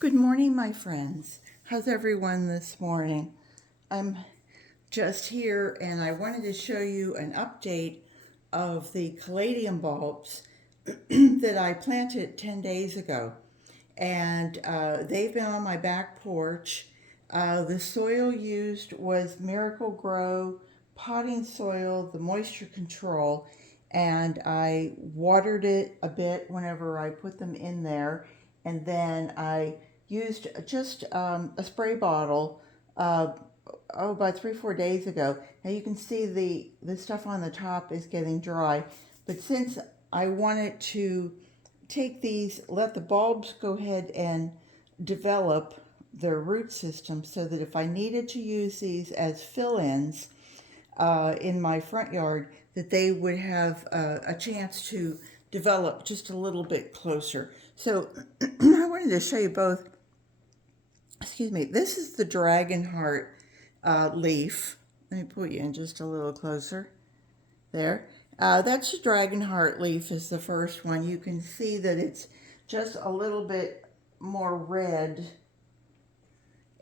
Good morning, my friends. How's everyone this morning? I'm just here and I wanted to show you an update of the caladium bulbs that I planted 10 days ago. And they've been on my back porch. The soil used was Miracle Grow potting soil, the moisture control, and I watered it a bit whenever I put them in there. And then I used just a spray bottle about 3 or 4 days ago. Now you can see the stuff on the top is getting dry, but since I wanted to take these, let the bulbs go ahead and develop their root system so that if I needed to use these as fill-ins in my front yard, that they would have a chance to develop just a little bit closer. So I wanted to show you both. Excuse me, this is the dragon heart leaf. Let me put you in just a little closer. There. That's the dragon heart leaf is the first one. You can see that it's just a little bit more red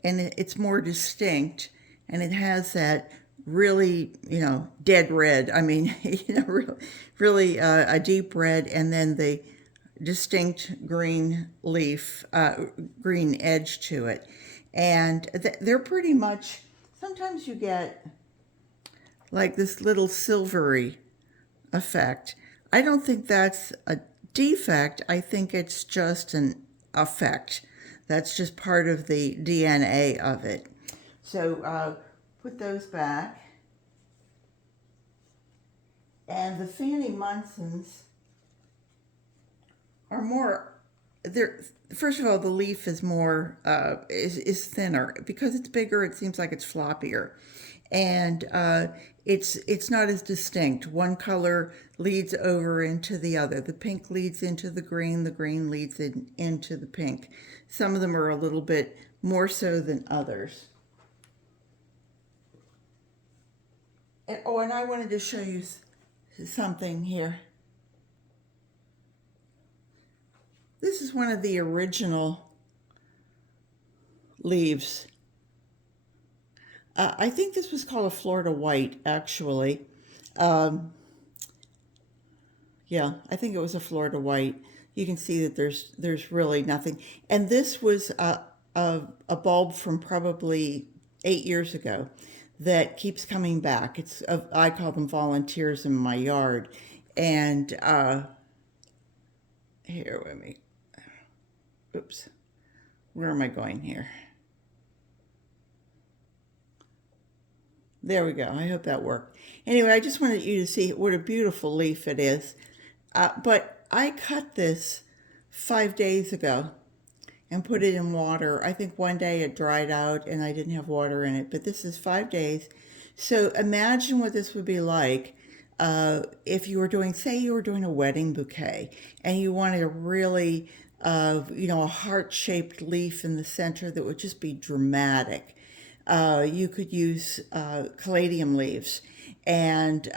and it's more distinct, and it has that really, dead red. I mean, really a deep red, and then the distinct green leaf, green edge to it. And they're pretty much, sometimes you get like this little silvery effect. I don't think that's a defect. I think it's just an effect. That's just part of the DNA of it. So put those back. And the Fanny Munsons are more, they're, first of all, the leaf is more, is thinner. Because it's bigger, it seems like it's floppier. And it's not as distinct. One color leads over into the other. The pink leads into the green leads into the pink. Some of them are a little bit more so than others. And I wanted to show you something here. This is one of the original leaves. I think this was called a Florida white, actually. Yeah, I think it was a Florida white. You can see that there's really nothing. And this was a bulb from probably 8 years ago that keeps coming back. I call them volunteers in my yard. And here, let me, oops, where am I going here? There we go. I hope that worked. Anyway, I just wanted you to see what a beautiful leaf it is. But I cut this 5 days ago and put it in water. I think one day it dried out and I didn't have water in it, but this is 5 days. So imagine what this would be like if you were doing, say you were doing a wedding bouquet and you wanted a really, a heart-shaped leaf in the center that would just be dramatic. You could use caladium leaves. And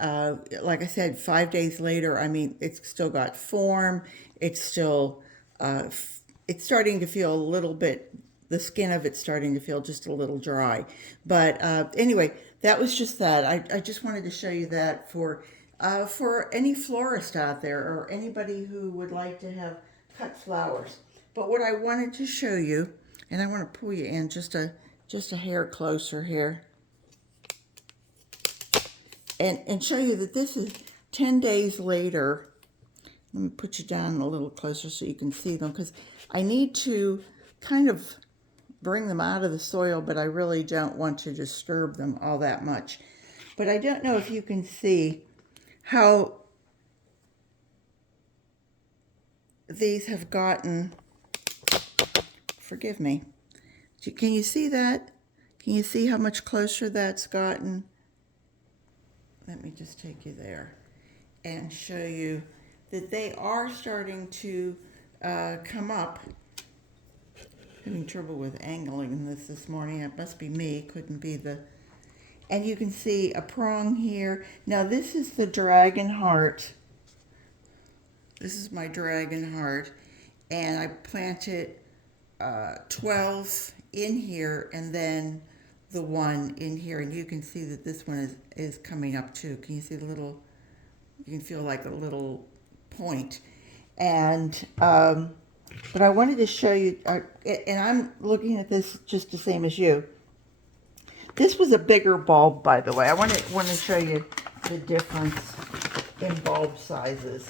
like I said, 5 days later, I mean, it's still got form. It's still, it's starting to feel a little bit, the skin of it's starting to feel just a little dry. But anyway, that was just that. I just wanted to show you that for any florist out there or anybody who would like to have cut flowers. But what I wanted to show you, and I want to pull you in just a hair closer here, and show you that this is 10 days later. Let me put you down a little closer so you can see them, because I need to kind of bring them out of the soil, but I really don't want to disturb them all that much. But I don't know if you can see how these have gotten, forgive me, can you see that? Can you see how much closer that's gotten? Let me just take you there and show you that they are starting to come up. Having trouble with angling this morning. It must be me. Couldn't be the... And you can see a prong here. Now this is the dragon heart. This is my dragon heart. And I planted 12 in here and then the one in here, and you can see that this one is coming up too. Can you see the little, you can feel like a little point. And but I wanted to show you, and I'm looking at this just the same as you. This was a bigger bulb, by the way. I want to show you the difference in bulb sizes.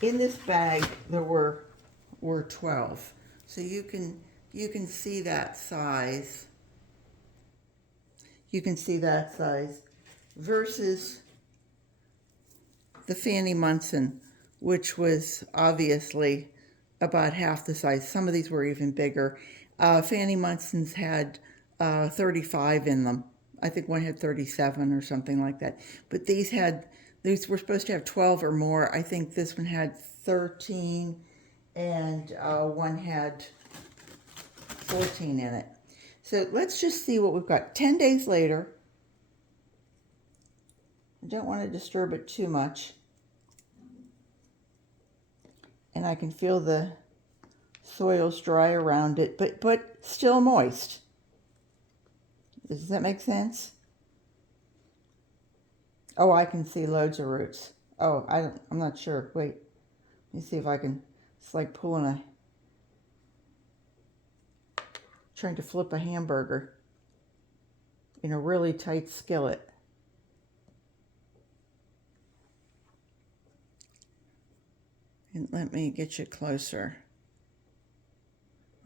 In this bag, there were 12. So you can see that size. You can see that size versus the Fanny Munson, which was obviously about half the size. Some of these were even bigger. Fanny Munson's had 35 in them. I think one had 37 or something like that. But these were supposed to have 12 or more. I think this one had 13 and one had 14 in it. So let's just see what we've got. 10 days later. I don't want to disturb it too much. And I can feel the soil's dry around it, but still moist. Does that make sense? Oh, I can see loads of roots. Oh, I'm not sure. Wait, let me see if I can. It's like trying to flip a hamburger in a really tight skillet. And let me get you closer.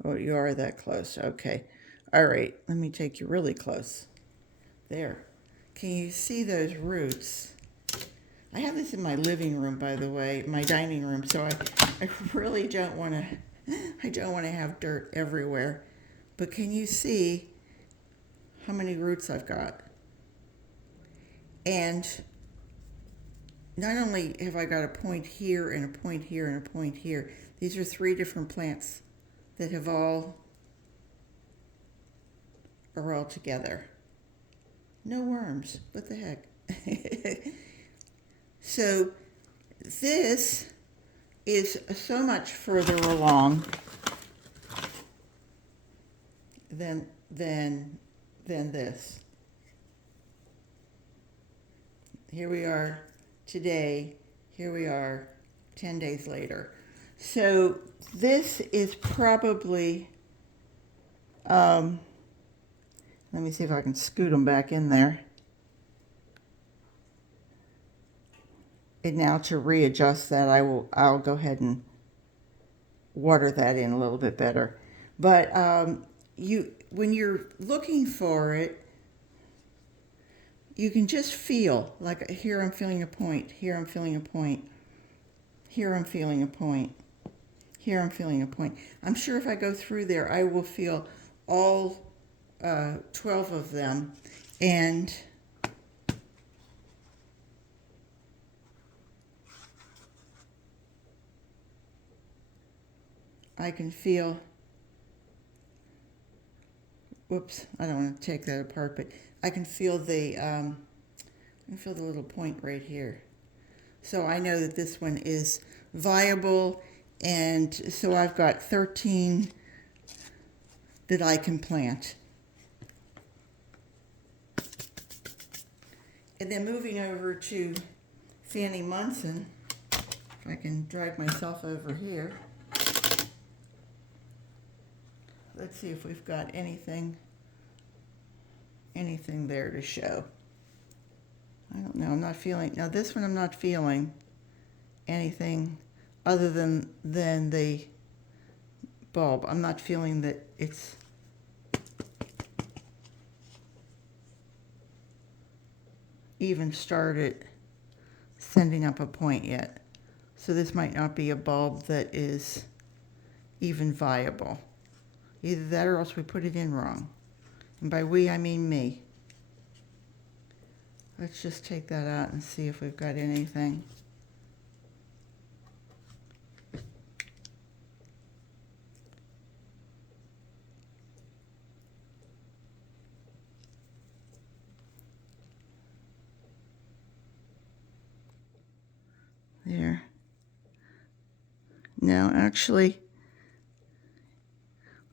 Oh, you are that close. Okay. All right. Let me take you really close. There. Can you see those roots? I have this in my living room, by the way, my dining room, so I really don't want to have dirt everywhere. But can you see how many roots I've got? And not only have I got a point here and a point here and a point here, these are 3 different plants that are all together. No worms. What the heck? So this is so much further along than this. Here we are today. Here we are 10 days later. So this is probably, let me see if I can scoot them back in there. And now to readjust that, I'll go ahead and water that in a little bit better. But when you're looking for it, you can just feel, like here I'm feeling a point, here I'm feeling a point, here I'm feeling a point, here I'm feeling a point. I'm sure if I go through there, I will feel all 12 of them, and I can feel, whoops, I don't want to take that apart, but I can feel the little point right here. So I know that this one is viable, and so I've got 13 that I can plant. And then moving over to Fanny Munson, if I can drag myself over here. Let's see if we've got anything there to show. I don't know, I'm not feeling, now this one I'm not feeling anything other than the bulb. I'm not feeling that it's even started sending up a point yet. So this might not be a bulb that is even viable. Either that or else we put it in wrong. And by we, I mean me. Let's just take that out and see if we've got anything. There. No, actually,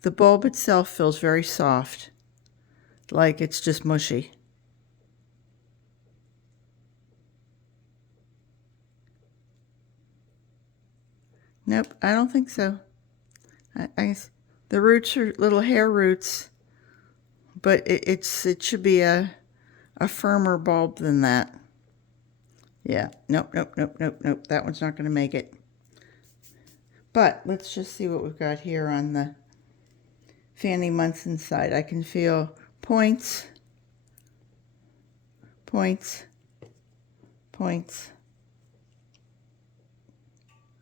the bulb itself feels very soft, like it's just mushy. Nope, I don't think so. The roots are little hair roots, but it should be a firmer bulb than that. Yeah, nope. That one's not going to make it. But let's just see what we've got here on the Fanny Munson side. I can feel points.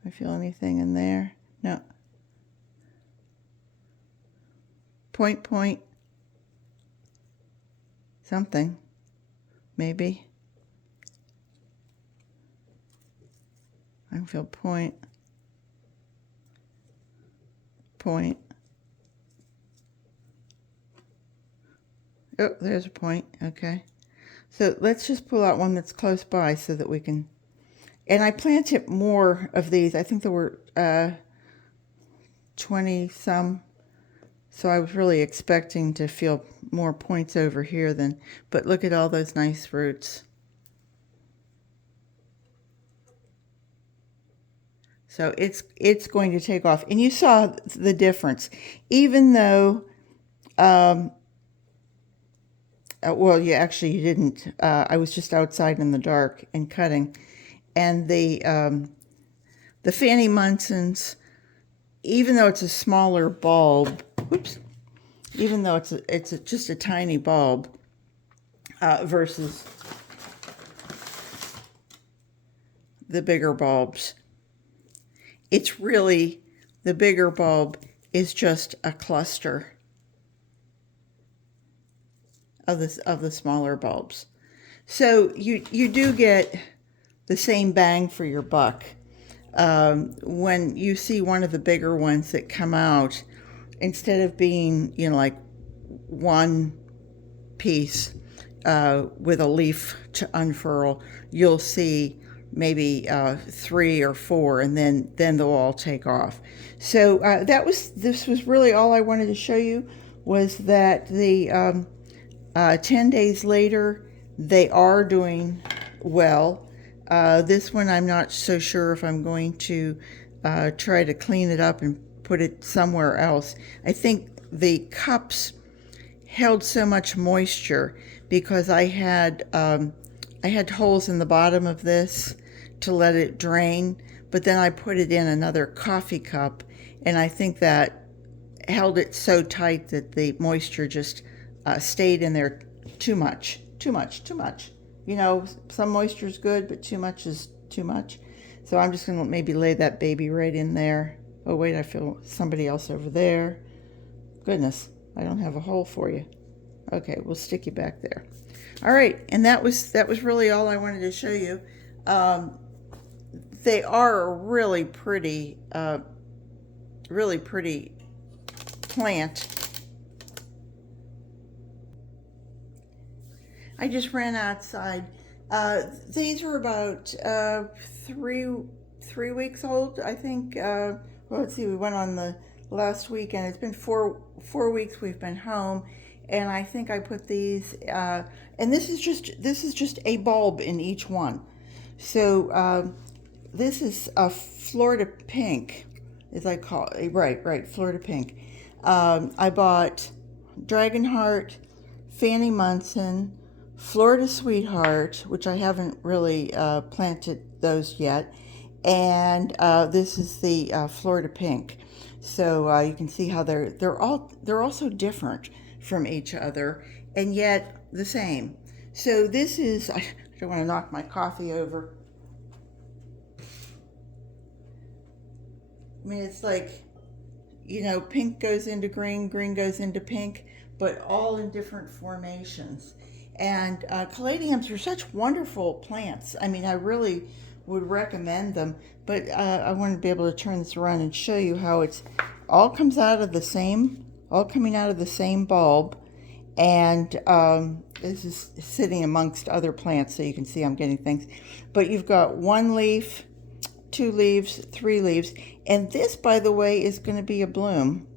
I feel anything in there? No. Point. Something. Maybe. I can feel point. Oh, there's a point. Okay. So let's just pull out one that's close by so that we can... And I planted more of these. I think there were 20-some. So I was really expecting to feel more points over here than... But look at all those nice roots. So it's going to take off. And you saw the difference. Even though... well, yeah, actually you didn't. I was just outside in the dark and cutting. And the Fanny Munsons, even though it's a smaller bulb, even though it's just a tiny bulb versus the bigger bulbs, it's really, the bigger bulb is just a cluster of the smaller bulbs. So you do get the same bang for your buck. When you see one of the bigger ones that come out, instead of being, like one piece with a leaf to unfurl, you'll see maybe 3 or 4, and then they'll all take off. So this was really all I wanted to show you, was that the 10 days later, they are doing well. This one, I'm not so sure if I'm going to try to clean it up and put it somewhere else. I think the cups held so much moisture because I had holes in the bottom of this to let it drain, but then I put it in another coffee cup, and I think that held it so tight that the moisture just stayed in there too much. Some moisture is good, but too much is too much. So I'm just going to maybe lay that baby right in there. Oh, wait, I feel somebody else over there. Goodness, I don't have a hole for you. Okay, we'll stick you back there. All right, and that was really all I wanted to show you. They are a really pretty plant. I just ran outside. These are about 3 weeks old, I think. Well, let's see, we went on the last weekend. It's been four weeks we've been home, and I think I put these, and this is just a bulb in each one. So this is a Florida pink, as I call it. Right, Florida pink. I bought Dragonheart, Fanny Munson, Florida Sweetheart, which I haven't really planted those yet, and this is the Florida Pink. So you can see how they're all so different from each other, and yet the same. So this is, I don't want to knock my coffee over. I mean, it's like, pink goes into green, green goes into pink, but all in different formations. And caladiums are such wonderful plants. I mean, I really would recommend them, but I want to be able to turn this around and show you how it's all coming out of the same bulb, and this is sitting amongst other plants, so you can see I'm getting things. But you've got 1 leaf, 2 leaves, 3 leaves, and this, by the way, is going to be a bloom.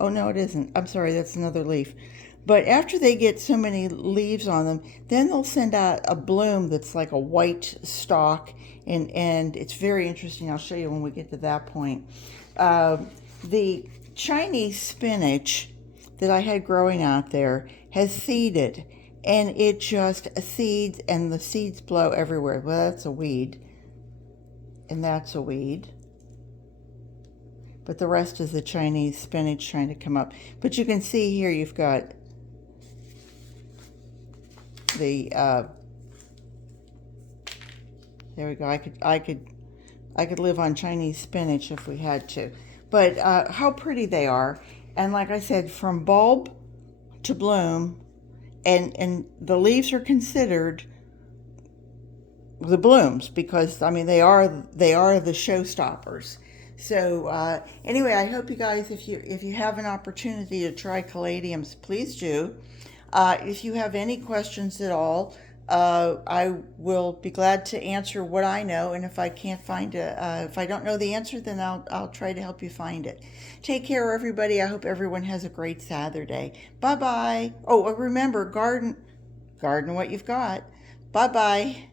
Oh, no, it isn't. I'm sorry, that's another leaf. But after they get so many leaves on them, then they'll send out a bloom that's like a white stalk, and it's very interesting. I'll show you when we get to that point. The Chinese spinach that I had growing out there has seeded, and it just seeds, and the seeds blow everywhere. Well, that's a weed, and that's a weed. But the rest is the Chinese spinach trying to come up. But you can see here you've got the there we go. I could live on Chinese spinach if we had to. But how pretty they are. And like I said, from bulb to bloom, and the leaves are considered the blooms, because I mean they are the showstoppers. So anyway, I hope you guys, if you have an opportunity to try caladiums, please do. If you have any questions at all, I will be glad to answer what I know, and if I can't find if I don't know the answer, then I'll try to help you find it. Take care, everybody. I hope everyone has a great Saturday. Bye bye. Oh, remember, garden what you've got. Bye bye.